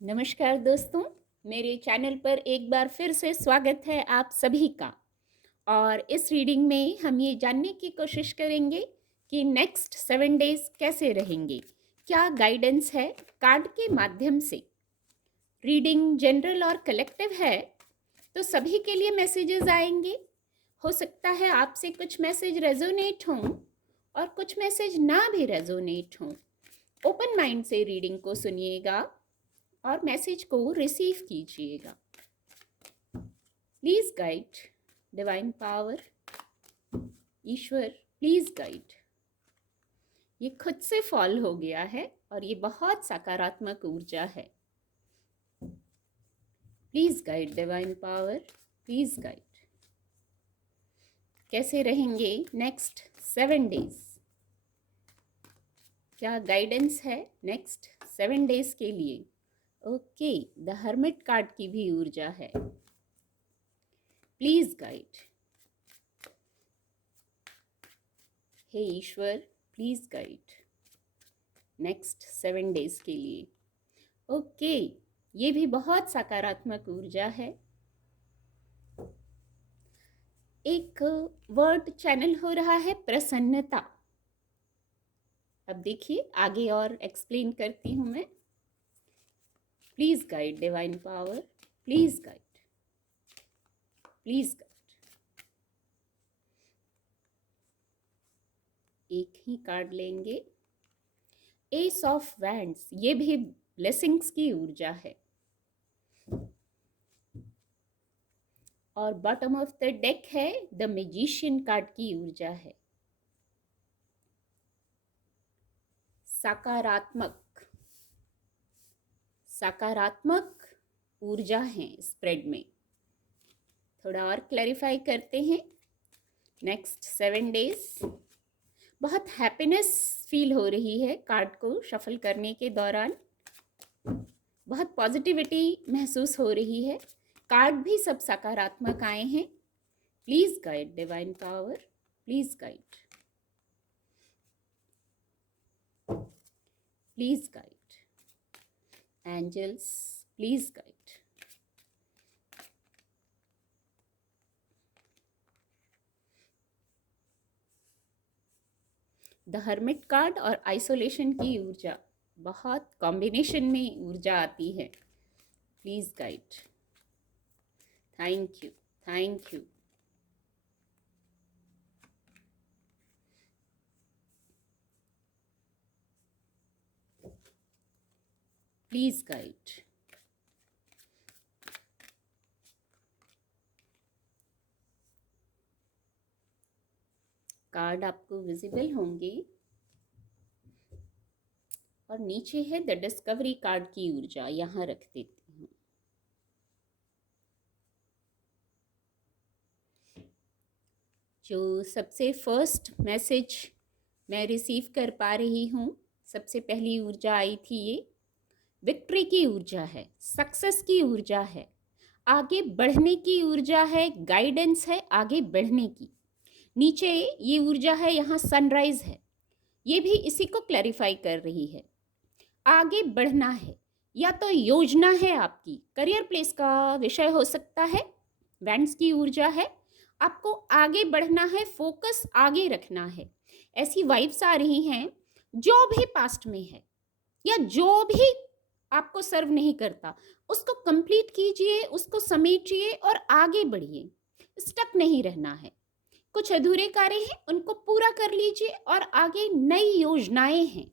नमस्कार दोस्तों, मेरे चैनल पर एक बार फिर से स्वागत है आप सभी का। और इस रीडिंग में हम ये जानने की कोशिश करेंगे कि नेक्स्ट 7 डेज कैसे रहेंगे, क्या गाइडेंस है कार्ड के माध्यम से। रीडिंग जनरल और कलेक्टिव है, तो सभी के लिए मैसेजेस आएंगे। हो सकता है आपसे कुछ मैसेज रेजोनेट हों और कुछ मैसेज ना भी रेजोनेट हों। ओपन माइंड से रीडिंग को सुनिएगा और मैसेज को रिसीव कीजिएगा। Please guide, divine power, Ishwar please guide. ये खुद से फॉल हो गया है और ये बहुत सकारात्मक ऊर्जा है। Please guide divine power, please guide. कैसे रहेंगे नेक्स्ट 7 डेज, क्या गाइडेंस है नेक्स्ट 7 डेज के लिए। ओके, द हर्मिट कार्ड की भी ऊर्जा है। प्लीज गाइड, हे ईश्वर प्लीज गाइड नेक्स्ट 7 डेज के लिए। ओके, ये भी बहुत सकारात्मक ऊर्जा है। एक वर्ड चैनल हो रहा है प्रसन्नता। अब देखिए आगे और एक्सप्लेन करती हूँ मैं। Please guide divine power, please guide, please guide. एक ही कार्ड लेंगे, एस ऑफ वैंड्स, ये भी ब्लेसिंग्स की ऊर्जा है। और बॉटम ऑफ द डेक है द मैजिशियन कार्ड की ऊर्जा है। सकारात्मक सकारात्मक ऊर्जा है स्प्रेड में। थोड़ा और क्लैरिफाई करते हैं। नेक्स्ट 7 डेज बहुत हैप्पीनेस फील हो रही है। कार्ड को शफल करने के दौरान बहुत पॉजिटिविटी महसूस हो रही है। कार्ड भी सब सकारात्मक आए हैं। Please guide divine power, please guide, please guide angels, please guide. The hermit card और आइसोलेशन की ऊर्जा, बहुत कॉम्बिनेशन में ऊर्जा आती है। Please guide, thank you, thank you. Please guide, card आपको विजिबल होंगे। और नीचे है द डिस्कवरी कार्ड की ऊर्जा, यहां रख देती हूँ। जो सबसे फर्स्ट मैसेज मैं रिसीव कर पा रही हूँ, सबसे पहली ऊर्जा आई थी, ये विक्ट्री की ऊर्जा है, सक्सेस की ऊर्जा है, आगे बढ़ने की ऊर्जा है, गाइडेंस है आगे बढ़ने की। नीचे ये ऊर्जा है, यहाँ सनराइज है, ये भी इसी को क्लैरिफाई कर रही है। आगे बढ़ना है, या तो योजना है आपकी, करियर प्लेस का विषय हो सकता है। वैंड्स की ऊर्जा है, आपको आगे बढ़ना है, फोकस आगे रखना है। ऐसी वाइब्स आ रही हैं, जो भी पास्ट में है या जो भी आपको सर्व नहीं करता, उसको कंप्लीट कीजिए, उसको समेटिए और आगे बढ़िए। स्टक नहीं रहना है। कुछ अधूरे कार्य हैं, उनको पूरा कर लीजिए और आगे नई योजनाएं हैं,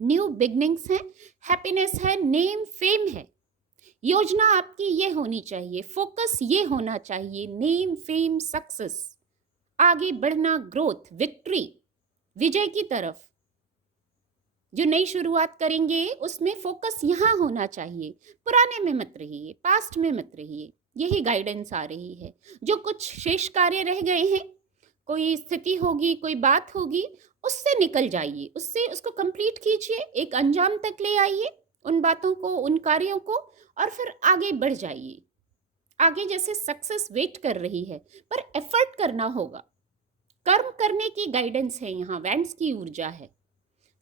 न्यू बिगनिंग्स हैं, हैप्पीनेस है, नेम फेम है। योजना आपकी ये होनी चाहिए, फोकस ये होना चाहिए, नेम फेम सक्सेस, आगे बढ़ना, ग्रोथ, विक्ट्री, विजय की तरफ। जो नई शुरुआत करेंगे उसमें फोकस यहाँ होना चाहिए। पुराने में मत रहिए, पास्ट में मत रहिए। यही गाइडेंस आ रही है। जो कुछ शेष कार्य रह गए हैं, कोई स्थिति होगी, कोई बात होगी, उससे निकल जाइए, उससे उसको कंप्लीट कीजिए, एक अंजाम तक ले आइए उन बातों को, उन कार्यों को, और फिर आगे बढ़ जाइए। आगे जैसे सक्सेस वेट कर रही है, पर एफर्ट करना होगा। कर्म करने की गाइडेंस है, यहाँ वैंड्स की ऊर्जा है।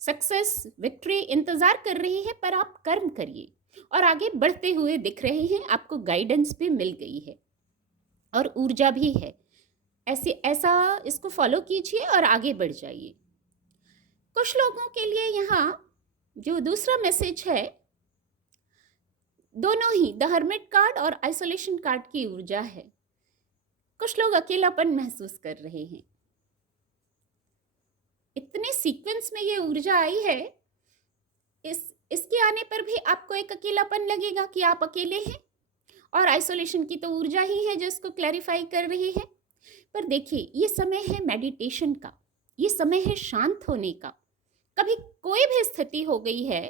सक्सेस, विक्ट्री इंतजार कर रही है, पर आप कर्म करिए। और आगे बढ़ते हुए दिख रहे हैं, आपको गाइडेंस भी मिल गई है और ऊर्जा भी है। ऐसा इसको फॉलो कीजिए और आगे बढ़ जाइए। कुछ लोगों के लिए यहाँ जो दूसरा मैसेज है, दोनों ही द हर्मिट कार्ड और आइसोलेशन कार्ड की ऊर्जा है। कुछ लोग अकेलापन महसूस कर रहे हैं। इतने सीक्वेंस में ये ऊर्जा आई है, इसके आने पर भी आपको एक अकेलापन लगेगा कि आप अकेले हैं, और आइसोलेशन की तो ऊर्जा ही है जो इसको क्लैरिफाई कर रही है। पर देखिए, ये समय है मेडिटेशन का, ये समय है शांत होने का। कभी कोई भी स्थिति हो गई है,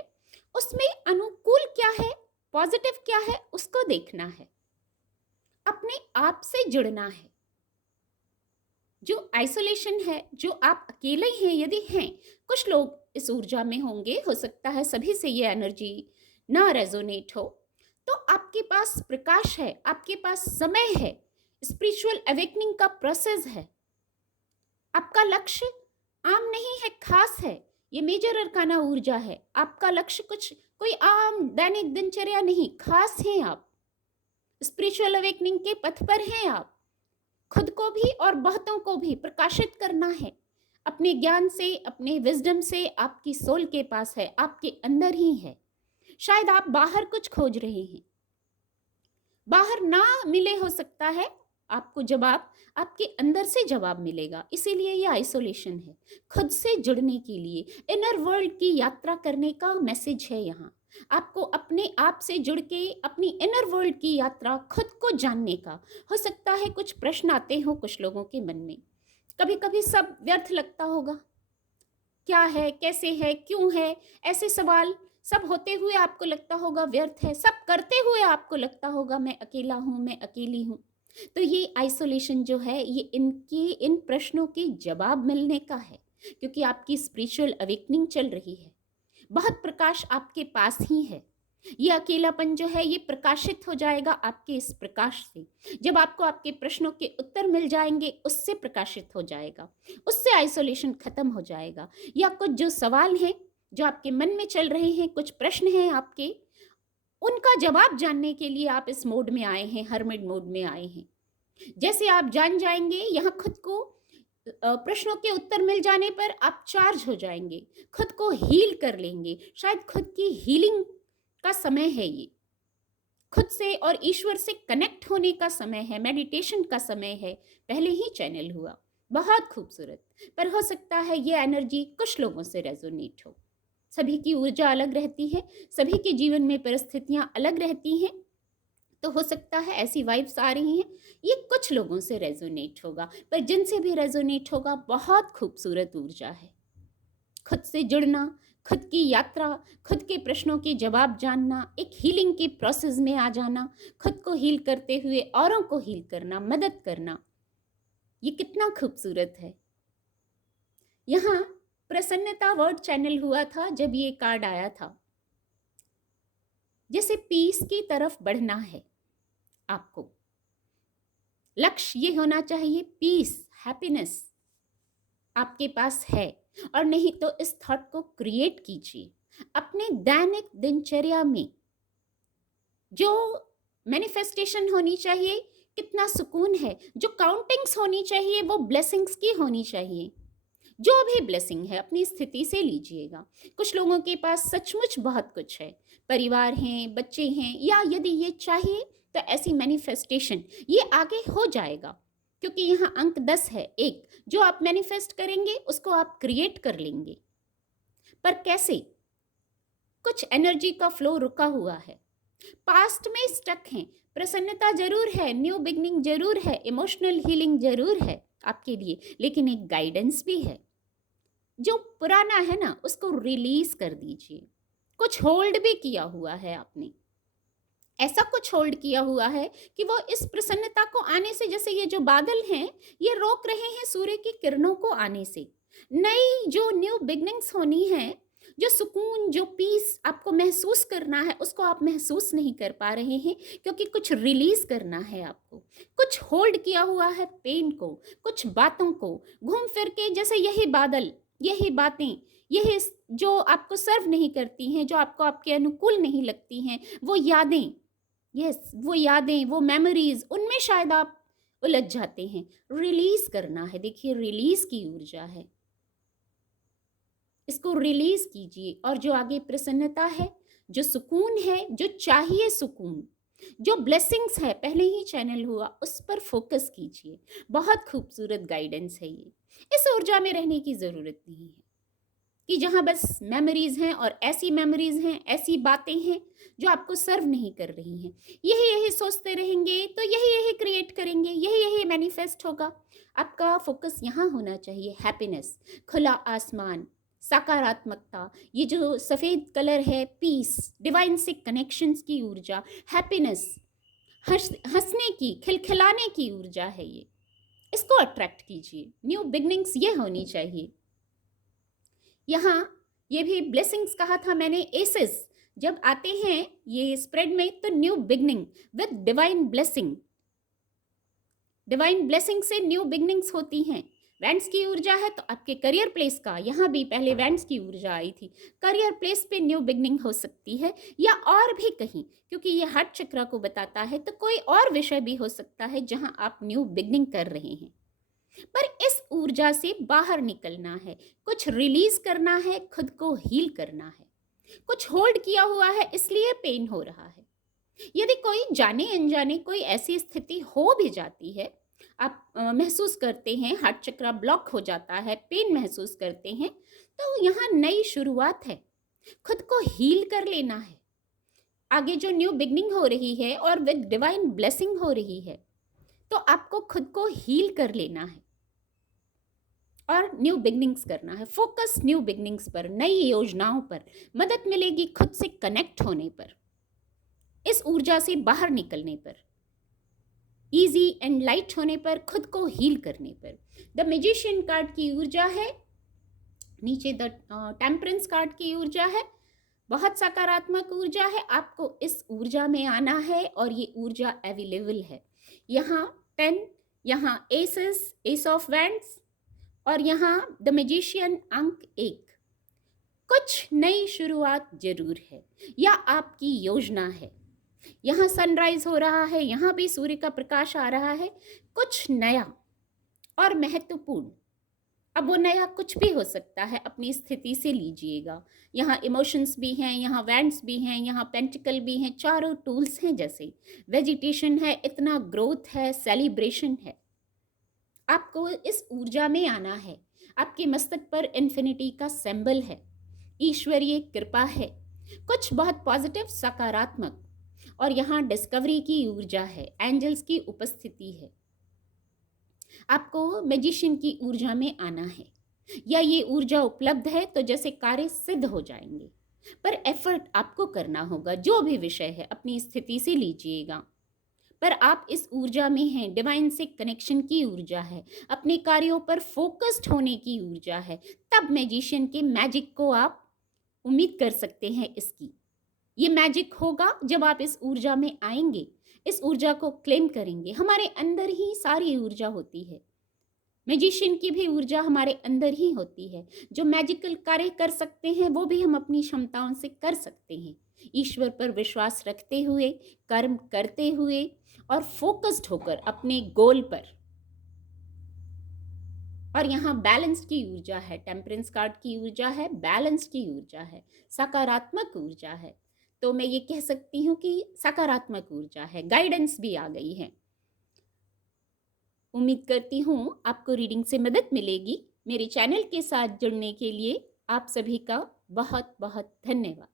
उसमें अनुकूल क्या है, पॉजिटिव क्या है, उसको देखना है, अपने आप से जुड़ना है। जो आइसोलेशन है, जो आप अकेले हैं यदि हैं, कुछ लोग इस ऊर्जा में होंगे, हो सकता है सभी से ये एनर्जी ना रेजोनेट हो, तो आपके पास प्रकाश है, आपके पास समय है, स्पिरिचुअल अवेकनिंग का प्रोसेस है। आपका लक्ष्य आम नहीं है, खास है। ये मेजर अरकाना ऊर्जा है। आपका लक्ष्य कोई आम दैनिक दिनचर्या नहीं, खास हैं आप। स्पिरिचुअल अवेकनिंग के पथ पर हैं आप। खुद को भी और बहुतों को भी प्रकाशित करना है। अपने ज्ञान से, अपने विजडम से, आपकी सोल के पास है, आपके अंदर ही है। शायद आप बाहर कुछ खोज रहे हैं, बाहर ना मिले, हो सकता है आपको जवाब, आपके अंदर से जवाब मिलेगा। इसीलिए ये आइसोलेशन है, खुद से जुड़ने के लिए, इनर वर्ल्ड की यात्रा करने का मैसेज है यहाँ। आपको अपने आप से जुड़ के अपनी इनर वर्ल्ड की यात्रा, खुद को जानने का। हो सकता है कुछ प्रश्न आते हो कुछ लोगों के मन में, कभी कभी सब व्यर्थ लगता होगा, क्या है, कैसे है, क्यों है, ऐसे सवाल सब होते हुए आपको लगता होगा व्यर्थ है। सब करते हुए आपको लगता होगा मैं अकेला हूँ, मैं अकेली हूँ। तो ये आइसोलेशन जो है, ये इन प्रश्नों के जवाब मिलने का है, क्योंकि आपकी स्पिरिचुअल अवेकनिंग चल रही है। बहुत प्रकाश आपके पास ही है। ये अकेलापन जो है, ये प्रकाशित हो जाएगा आपके इस प्रकाश से। जब आपको आपके प्रश्नों के उत्तर मिल जाएंगे, उससे प्रकाशित हो जाएगा, उससे आइसोलेशन खत्म हो जाएगा। या कुछ जो सवाल हैं जो आपके मन में चल रहे हैं, कुछ प्रश्न हैं आपके, उनका जवाब जानने के लिए आप इस मोड में आए हैं, हर्मिट मोड में आए हैं। जैसे आप जान जाएंगे, यहाँ खुद को प्रश्नों के उत्तर मिल जाने पर आप चार्ज हो जाएंगे, खुद को हील कर लेंगे। शायद खुद की हीलिंग का समय है ये, खुद से और ईश्वर से कनेक्ट होने का समय है, मेडिटेशन का समय है। पहले ही चैनल हुआ, बहुत खूबसूरत। पर हो सकता है ये एनर्जी कुछ लोगों से रेजोनेट हो। सभी की ऊर्जा अलग रहती है, सभी के जीवन में परिस्थितियां अलग रहती हैं, तो हो सकता है ऐसी वाइब्स आ रही हैं, ये कुछ लोगों से रेजोनेट होगा। पर जिनसे भी रेजोनेट होगा, बहुत खूबसूरत ऊर्जा है। खुद से जुड़ना, खुद की यात्रा, खुद के प्रश्नों के जवाब जानना, एक हीलिंग के प्रोसेस में आ जाना, खुद को हील करते हुए औरों को हील करना, मदद करना, ये कितना खूबसूरत है। यहाँ प्रसन्नता वर्ड चैनल हुआ था जब ये कार्ड आया था। जैसे पीस की तरफ बढ़ना है, आपको लक्ष्य ये होना चाहिए, पीस, हैप्पीनेस आपके पास है। और नहीं तो इस थॉट को क्रिएट कीजिए अपने दैनिक दिनचर्या में। जो मैनिफेस्टेशन होनी चाहिए, कितना सुकून है, जो काउंटिंग्स होनी चाहिए वो ब्लेसिंग्स की होनी चाहिए। जो भी ब्लेसिंग है अपनी स्थिति से लीजिएगा। कुछ लोगों के पास सचमुच बहुत कुछ है, परिवार हैं, बच्चे हैं, या यदि ये चाहिए तो ऐसी मैनिफेस्टेशन ये आगे हो जाएगा, क्योंकि यहाँ अंक 10 है। एक जो आप मैनिफेस्ट करेंगे उसको आप क्रिएट कर लेंगे। पर कैसे? कुछ एनर्जी का फ्लो रुका हुआ है, पास्ट में स्टक हैं। प्रसन्नता जरूर है, न्यू बिगनिंग जरूर है, इमोशनल हीलिंग जरूर है आपके लिए, लेकिन एक गाइडेंस भी है। जो पुराना है ना, उसको रिलीज कर दीजिए। कुछ होल्ड भी किया हुआ है आपने, ऐसा कुछ होल्ड किया हुआ है कि वो इस प्रसन्नता को आने से, जैसे ये जो बादल हैं ये रोक रहे हैं सूर्य की किरणों को आने से। नई जो न्यू बिगनिंग्स होनी है, जो सुकून, जो पीस आपको महसूस करना है, उसको आप महसूस नहीं कर पा रहे हैं, क्योंकि कुछ रिलीज करना है आपको। कुछ होल्ड किया हुआ है पेन को, कुछ बातों को, घूम फिर के जैसे यही बादल, यही बातें, यह जो आपको सर्व नहीं करती हैं, जो आपको आपके अनुकूल नहीं लगती हैं, वो यादें, यस वो यादें, वो मेमोरीज, उनमें शायद आप उलझ जाते हैं। रिलीज करना है, देखिए रिलीज की ऊर्जा है, इसको रिलीज कीजिए। और जो आगे प्रसन्नता है, जो सुकून है, जो चाहिए सुकून, जो ब्लेसिंग्स है, पहले ही चैनल हुआ, उस पर फोकस कीजिए। बहुत खूबसूरत गाइडेंस है ये। इस ऊर्जा में रहने की ज़रूरत नहीं है कि जहाँ बस मेमोरीज हैं और ऐसी मेमोरीज हैं, ऐसी बातें हैं जो आपको सर्व नहीं कर रही हैं। यही यही सोचते रहेंगे तो यही यही क्रिएट करेंगे, यही यही मैनिफेस्ट होगा। आपका फोकस यहाँ होना चाहिए, हैप्पीनेस, खुला आसमान, सकारात्मकता, ये जो सफ़ेद कलर है, पीस, डिवाइन से कनेक्शंस की ऊर्जा, हैप्पीनेस, हंसने की, खिलखिलाने की ऊर्जा है ये। इसको अट्रैक्ट कीजिए। न्यू बिगनिंग्स ये होनी चाहिए। यहाँ ये भी ब्लेसिंग्स कहा था मैंने, एसेस जब आते हैं ये स्प्रेड में, तो new beginning with divine blessing, divine blessing से न्यू बिगनिंग्स होती हैं। वैंड्स की ऊर्जा है तो आपके करियर प्लेस का, यहाँ भी पहले वैंड्स की ऊर्जा आई थी, करियर प्लेस पे न्यू बिगनिंग हो सकती है, या और भी कहीं, क्योंकि ये हार्ट चक्र को बताता है, तो कोई और विषय भी हो सकता है जहाँ आप न्यू बिगनिंग कर रहे हैं। पर इस ऊर्जा से बाहर निकलना है, कुछ रिलीज करना है, खुद को हील करना है। कुछ होल्ड किया हुआ है इसलिए पेन हो रहा है। यदि कोई जाने अनजाने कोई ऐसी स्थिति हो भी जाती है, आप महसूस करते हैं हार्ट चक्र ब्लॉक हो जाता है, पेन महसूस करते हैं, तो यहाँ नई शुरुआत है, खुद को हील कर लेना है। आगे जो न्यू बिगनिंग हो रही है और विद डिवाइन ब्लेसिंग हो रही है, तो आपको खुद को हील कर लेना है और न्यू बिगनिंग्स करना है। फोकस न्यू बिगनिंग्स पर, नई योजनाओं पर। मदद मिलेगी खुद से कनेक्ट होने पर, इस ऊर्जा से बाहर निकलने पर, इजी एंड लाइट होने पर, खुद को हील करने पर। द मैजिशियन कार्ड की ऊर्जा है, नीचे द टेम्परेंस कार्ड की ऊर्जा है, बहुत सकारात्मक ऊर्जा है। आपको इस ऊर्जा में आना है और ये ऊर्जा अवेलेबल है। यहाँ 10, यहाँ एसेस, एस ऑफ वैंड्स, और यहाँ द मैजिशियन अंक 1। कुछ नई शुरुआत जरूर है या आपकी योजना है। यहाँ सनराइज हो रहा है, यहाँ भी सूर्य का प्रकाश आ रहा है, कुछ नया और महत्वपूर्ण। अब वो नया कुछ भी हो सकता है, अपनी स्थिति से लीजिएगा। यहाँ इमोशंस भी हैं, यहाँ वैंड्स भी हैं, यहाँ पेंटिकल भी हैं, चारों टूल्स हैं, जैसे वेजिटेशन है, इतना ग्रोथ है, सेलिब्रेशन है। आपको इस ऊर्जा में आना है। आपके मस्तक पर इन्फिनिटी का सिंबल है, ईश्वरीय कृपा है, कुछ बहुत पॉजिटिव, सकारात्मक। और यहाँ डिस्कवरी की ऊर्जा है, एंजल्स की उपस्थिति है। आपको मैजिशियन की ऊर्जा में आना है, या ये ऊर्जा उपलब्ध है तो जैसे कार्य सिद्ध हो जाएंगे। पर एफर्ट आपको करना होगा, जो भी विषय है अपनी स्थिति से लीजिएगा। पर आप इस ऊर्जा में हैं, डिवाइन से कनेक्शन की ऊर्जा है, अपने कार्यों पर फोकस्ड होने की ऊर्जा है। तब मैजिशियन के मैजिक को आप उम्मीद कर सकते हैं। इसकी ये मैजिक होगा जब आप इस ऊर्जा में आएंगे, इस ऊर्जा को क्लेम करेंगे। हमारे अंदर ही सारी ऊर्जा होती है, मैजिशियन की भी ऊर्जा हमारे अंदर ही होती है। जो मैजिकल कार्य कर सकते हैं वो भी हम अपनी क्षमताओं से कर सकते हैं, ईश्वर पर विश्वास रखते हुए, कर्म करते हुए और फोकस्ड होकर अपने गोल पर। और यहाँ बैलेंस की ऊर्जा है, टेम्परेंस कार्ड की ऊर्जा है, बैलेंस की ऊर्जा है, सकारात्मक ऊर्जा है। तो मैं ये कह सकती हूँ कि सकारात्मक ऊर्जा है, गाइडेंस भी आ गई है। उम्मीद करती हूँ आपको रीडिंग से मदद मिलेगी। मेरे चैनल के साथ जुड़ने के लिए आप सभी का बहुत बहुत धन्यवाद।